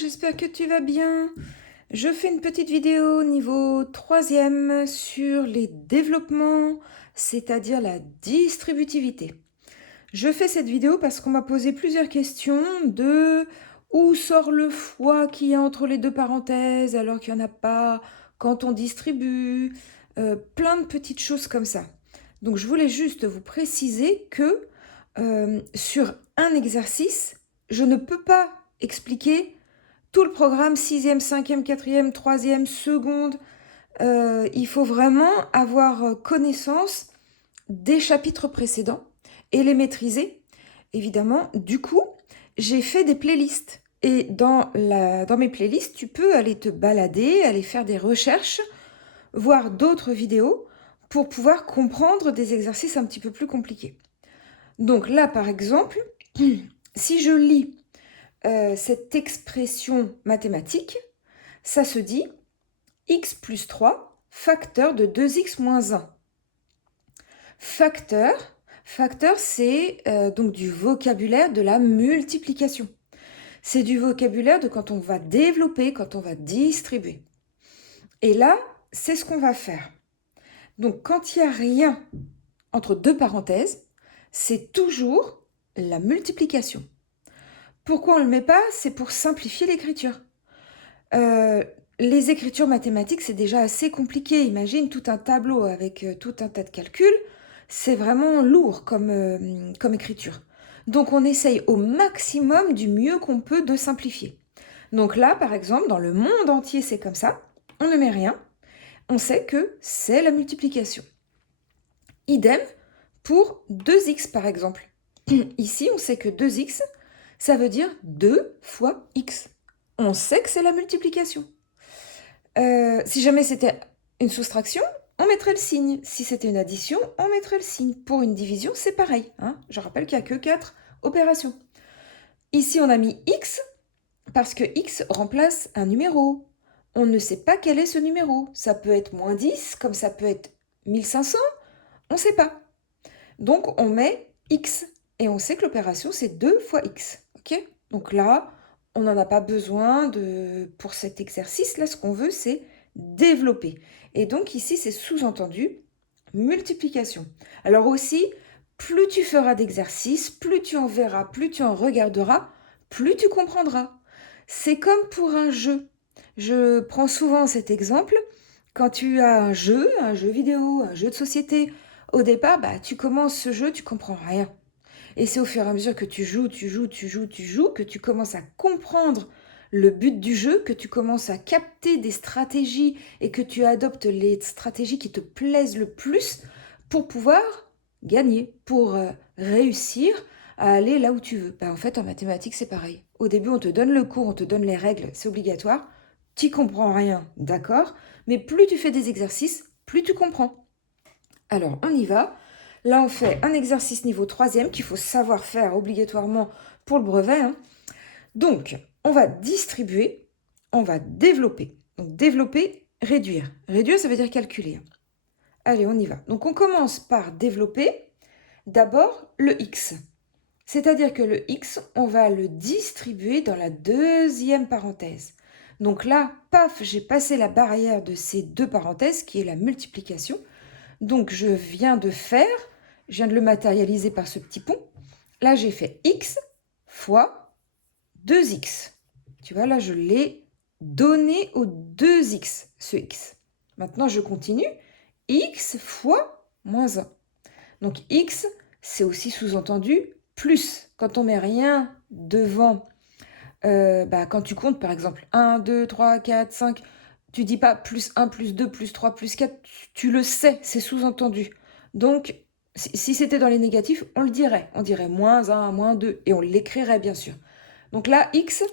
j'espère que tu vas bien. Je fais une petite vidéo niveau 3e sur les développements, c'est-à-dire la distributivité. Je fais cette vidéo parce qu'on m'a posé plusieurs questions de où sort le fois qu'il y a entre les deux parenthèses alors qu'il n'y en a pas quand on distribue, plein de petites choses comme ça. Donc je voulais juste vous préciser que sur un exercice, je ne peux pas expliquer tout le programme, 6e, 5e, 4e, 3e, seconde. Il faut vraiment avoir connaissance des chapitres précédents et les maîtriser. Évidemment, du coup, j'ai fait des playlists. Et dans mes playlists, tu peux aller te balader, aller faire des recherches, voir d'autres vidéos pour pouvoir comprendre des exercices un petit peu plus compliqués. Donc là, par exemple, si je lis cette expression mathématique, ça se dit x plus 3 facteur de 2x moins 1. Facteur, c'est donc du vocabulaire de la multiplication. C'est du vocabulaire de quand on va développer, quand on va distribuer. Et là, c'est ce qu'on va faire. Donc quand il n'y a rien entre deux parenthèses, c'est toujours la multiplication. Pourquoi on ne le met pas? C'est pour simplifier l'écriture. Les écritures mathématiques, c'est déjà assez compliqué. Imagine tout un tableau avec tout un tas de calculs. C'est vraiment lourd comme écriture. Donc on essaye au maximum du mieux qu'on peut de simplifier. Donc là, par exemple, dans le monde entier, c'est comme ça. On ne met rien. On sait que c'est la multiplication. Idem pour 2x, par exemple. Ici, on sait que 2x, ça veut dire 2 fois x. On sait que c'est la multiplication. Si jamais c'était une soustraction, on mettrait le signe. Si c'était une addition, on mettrait le signe. Pour une division, c'est pareil. Je rappelle qu'il n'y a que 4 opérations. Ici, on a mis x parce que x remplace un numéro. On ne sait pas quel est ce numéro. Ça peut être moins 10, comme ça peut être 1500. On ne sait pas. Donc, on met x. Et on sait que l'opération, c'est 2 fois x. Ok? Donc là, on n'en a pas besoin pour cet exercice-là. Ce qu'on veut, c'est développer. Et donc ici, c'est sous-entendu multiplication. Alors aussi, plus tu feras d'exercices, plus tu en verras, plus tu en regarderas, plus tu comprendras. C'est comme pour un jeu. Je prends souvent cet exemple. Quand tu as un jeu vidéo, un jeu de société, au départ, tu commences ce jeu, tu comprends rien. Et c'est au fur et à mesure que tu joues, que tu commences à comprendre le but du jeu, que tu commences à capter des stratégies et que tu adoptes les stratégies qui te plaisent le plus pour pouvoir gagner, pour réussir à aller là où tu veux. En fait, en mathématiques, c'est pareil. Au début, on te donne le cours, on te donne les règles, c'est obligatoire. Tu comprends rien, d'accord, mais plus tu fais des exercices, plus tu comprends. Alors, on y va. Là, on fait un exercice niveau 3e qu'il faut savoir faire obligatoirement pour le brevet. Donc, on va distribuer, on va développer. Donc, développer, réduire. Réduire, ça veut dire calculer. Allez, on y va. Donc, on commence par développer d'abord le x. C'est-à-dire que le x, on va le distribuer dans la deuxième parenthèse. Donc là, paf, j'ai passé la barrière de ces deux parenthèses qui est la multiplication. Donc, je viens de le matérialiser par ce petit pont. Là, j'ai fait x fois 2x. Tu vois, là, je l'ai donné au 2x, ce x. Maintenant, je continue. X fois moins 1. Donc, x, c'est aussi sous-entendu plus. Quand on met rien devant, quand tu comptes, par exemple, 1, 2, 3, 4, 5... Tu dis pas plus 1, plus 2, plus 3, plus 4, tu le sais, c'est sous-entendu. Donc, si c'était dans les négatifs, on le dirait. On dirait moins 1, moins 2, et on l'écrirait bien sûr. Donc là, x,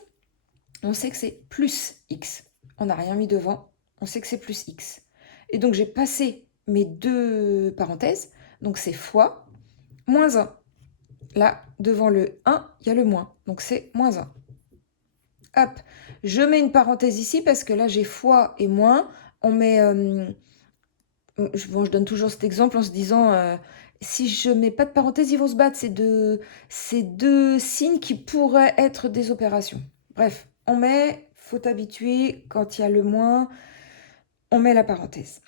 on sait que c'est plus x. On n'a rien mis devant, on sait que c'est plus x. Et donc, j'ai passé mes deux parenthèses, donc c'est fois moins 1. Là, devant le 1, il y a le moins, donc c'est moins 1. Hop, je mets une parenthèse ici parce que là, j'ai fois et moins. On met... je donne toujours cet exemple en se disant, si je mets pas de parenthèse, ils vont se battre. C'est deux signes qui pourraient être des opérations. Bref, faut t'habituer, quand il y a le moins, on met la parenthèse.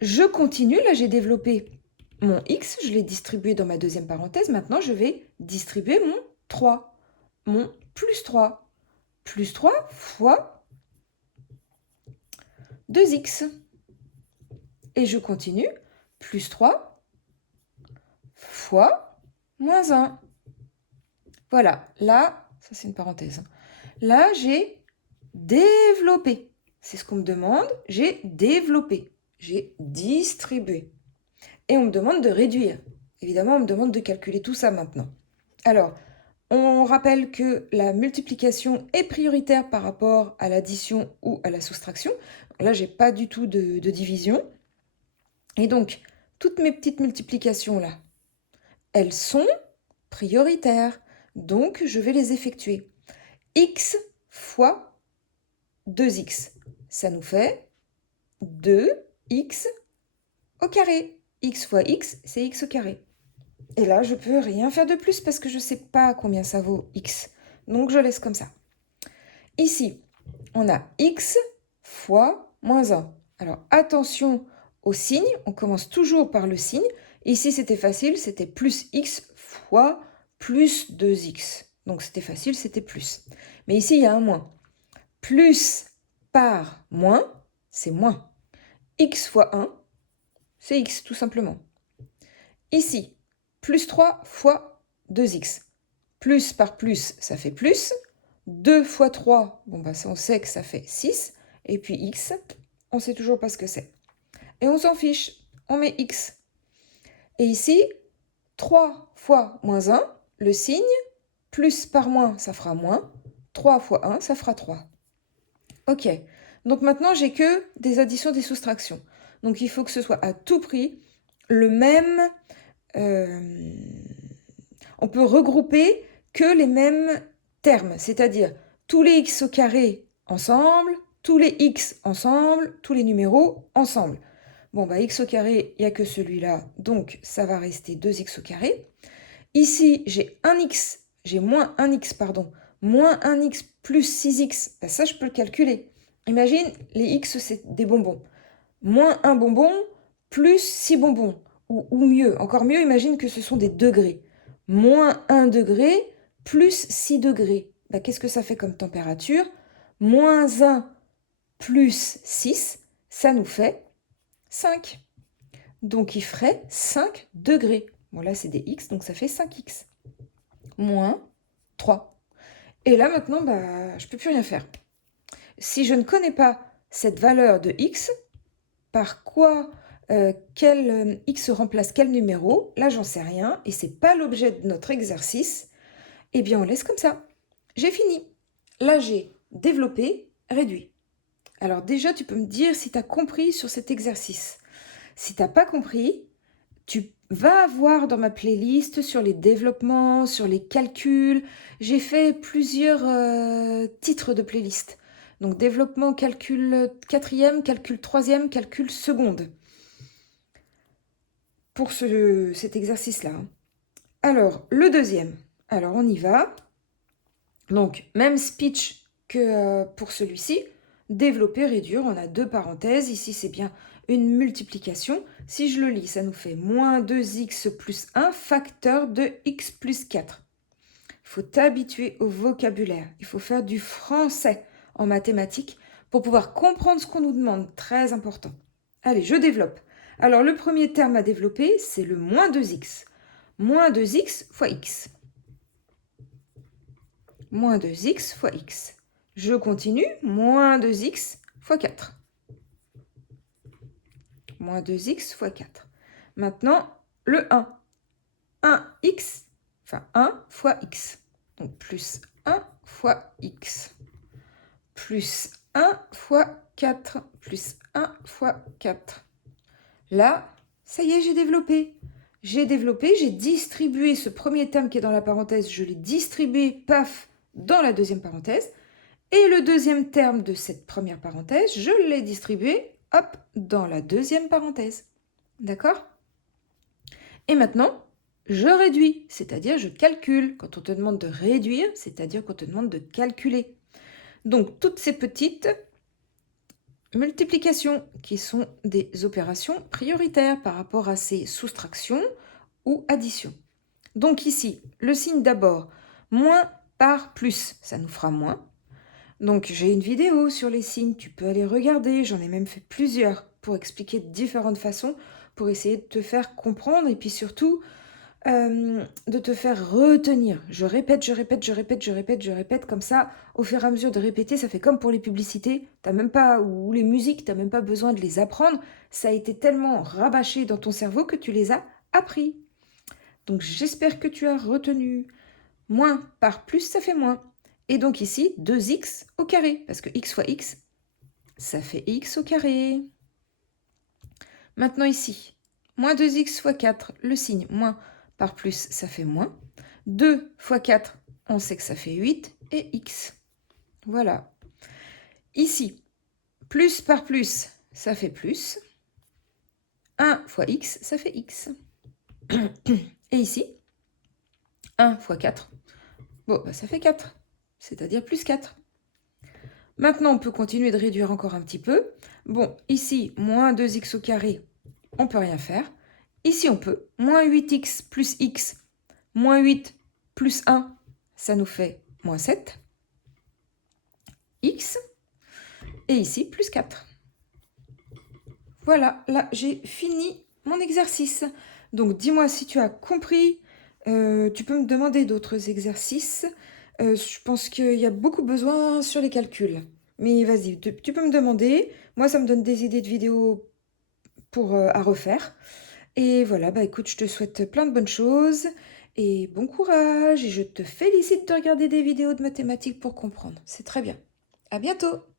Je continue, là j'ai développé mon x, je l'ai distribué dans ma deuxième parenthèse. Maintenant, je vais distribuer mon 3, mon plus 3. Plus 3 fois 2x. Et je continue, plus 3 fois moins 1. Voilà, là, ça c'est une parenthèse. Là, j'ai développé. C'est ce qu'on me demande, j'ai développé. J'ai distribué. Et on me demande de réduire. Évidemment, on me demande de calculer tout ça maintenant. Alors, on rappelle que la multiplication est prioritaire par rapport à l'addition ou à la soustraction. Là, j'ai pas du tout de division. Et donc, toutes mes petites multiplications là, elles sont prioritaires. Donc, je vais les effectuer. X fois 2x, ça nous fait 2x au carré. X fois x, c'est x au carré. Et là, je peux rien faire de plus parce que je ne sais pas combien ça vaut x. Donc, je laisse comme ça. Ici, on a x fois moins 1. Alors, attention au signe. On commence toujours par le signe. Ici, c'était facile. C'était plus x fois plus 2x. Donc, c'était facile, c'était plus. Mais ici, il y a un moins. Plus par moins, c'est moins. X fois 1, c'est x, tout simplement. Ici, plus 3 fois 2x. Plus par plus, ça fait plus. 2 fois 3, bon bah ça on sait que ça fait 6. Et puis x, on ne sait toujours pas ce que c'est. Et on s'en fiche, on met x. Et ici, 3 fois moins 1, le signe, plus par moins, ça fera moins. 3 fois 1, ça fera 3. Ok, donc maintenant j'ai que des additions, des soustractions. Donc il faut que ce soit à tout prix le même... on peut regrouper que les mêmes termes, c'est-à-dire tous les x au carré ensemble, tous les x ensemble, tous les numéros ensemble. Bon, bah x au carré, il n'y a que celui-là, donc ça va rester 2x au carré. Ici, j'ai moins 1x, pardon, moins 1x plus 6x, bah ça je peux le calculer. Imagine, les x c'est des bonbons. Moins 1 bonbon plus 6 bonbons. Ou mieux, encore mieux, imagine que ce sont des degrés. Moins 1 degré plus 6 degrés. Bah, qu'est-ce que ça fait comme température? Moins 1 plus 6, ça nous fait 5. Donc il ferait 5 degrés. Bon là c'est des x, donc ça fait 5x. Moins 3. Et là maintenant, bah, je ne peux plus rien faire. Si je ne connais pas cette valeur de x, par quoi quel x remplace quel numéro, là j'en sais rien, et c'est pas l'objet de notre exercice, eh bien on laisse comme ça. J'ai fini. Là j'ai développé, réduit. Alors déjà tu peux me dire si tu as compris sur cet exercice. Si tu n'as pas compris, tu vas voir dans ma playlist sur les développements, sur les calculs. J'ai fait plusieurs titres de playlist. Donc développement, calcul quatrième, calcul troisième, calcul seconde. Pour cet exercice-là. Alors, le deuxième. Alors, on y va. Donc, même speech que pour celui-ci. Développer, réduire, on a deux parenthèses. Ici, c'est bien une multiplication. Si je le lis, ça nous fait moins 2x plus 1 facteur de x plus 4. Il faut t'habituer au vocabulaire. Il faut faire du français en mathématiques pour pouvoir comprendre ce qu'on nous demande. Très important. Allez, je développe. Alors, le premier terme à développer, c'est le moins 2x. Moins 2x fois x. Moins 2x fois x. Je continue. Moins 2x fois 4. Moins 2x fois 4. Maintenant, le 1. 1x, enfin 1 fois x. Donc, plus 1 fois x. Plus 1 fois 4. Plus 1 fois 4. Là, ça y est, j'ai développé. J'ai distribué ce premier terme qui est dans la parenthèse, je l'ai distribué, paf, dans la deuxième parenthèse. Et le deuxième terme de cette première parenthèse, je l'ai distribué, hop, dans la deuxième parenthèse. D'accord? Et maintenant, je réduis, c'est-à-dire je calcule. Quand on te demande de réduire, c'est-à-dire qu'on te demande de calculer. Donc, toutes ces petites multiplications qui sont des opérations prioritaires par rapport à ces soustractions ou additions. Donc ici, le signe d'abord, moins par plus, ça nous fera moins. Donc j'ai une vidéo sur les signes, tu peux aller regarder, j'en ai même fait plusieurs pour expliquer de différentes façons, pour essayer de te faire comprendre et puis surtout de te faire retenir. Je répète, je répète, je répète, je répète, je répète, comme ça, au fur et à mesure de répéter, ça fait comme pour les publicités, t'as même pas, ou les musiques, t'as même pas besoin de les apprendre, ça a été tellement rabâché dans ton cerveau que tu les as appris. Donc j'espère que tu as retenu. Moins par plus, ça fait moins. Et donc ici, 2x au carré, parce que x fois x, ça fait x au carré. Maintenant ici, moins 2x fois 4, le signe moins par plus, ça fait moins. 2 fois 4, on sait que ça fait 8, et x. Voilà. Ici, plus par plus, ça fait plus. 1 fois x, ça fait x. Et ici, 1 fois 4, bon, bah, ça fait 4, c'est-à-dire plus 4. Maintenant, on peut continuer de réduire encore un petit peu. Bon, ici, moins 2x au carré, on ne peut rien faire. Ici, on peut. Moins 8x plus x, moins 8 plus 1, ça nous fait moins 7. X. Et ici, plus 4. Voilà, là, j'ai fini mon exercice. Donc, dis-moi si tu as compris. Tu peux me demander d'autres exercices. Je pense qu'il y a beaucoup besoin sur les calculs. Mais vas-y, tu peux me demander. Moi, ça me donne des idées de vidéos à refaire. Et voilà, bah écoute, je te souhaite plein de bonnes choses et bon courage. Et je te félicite de regarder des vidéos de mathématiques pour comprendre. C'est très bien. À bientôt!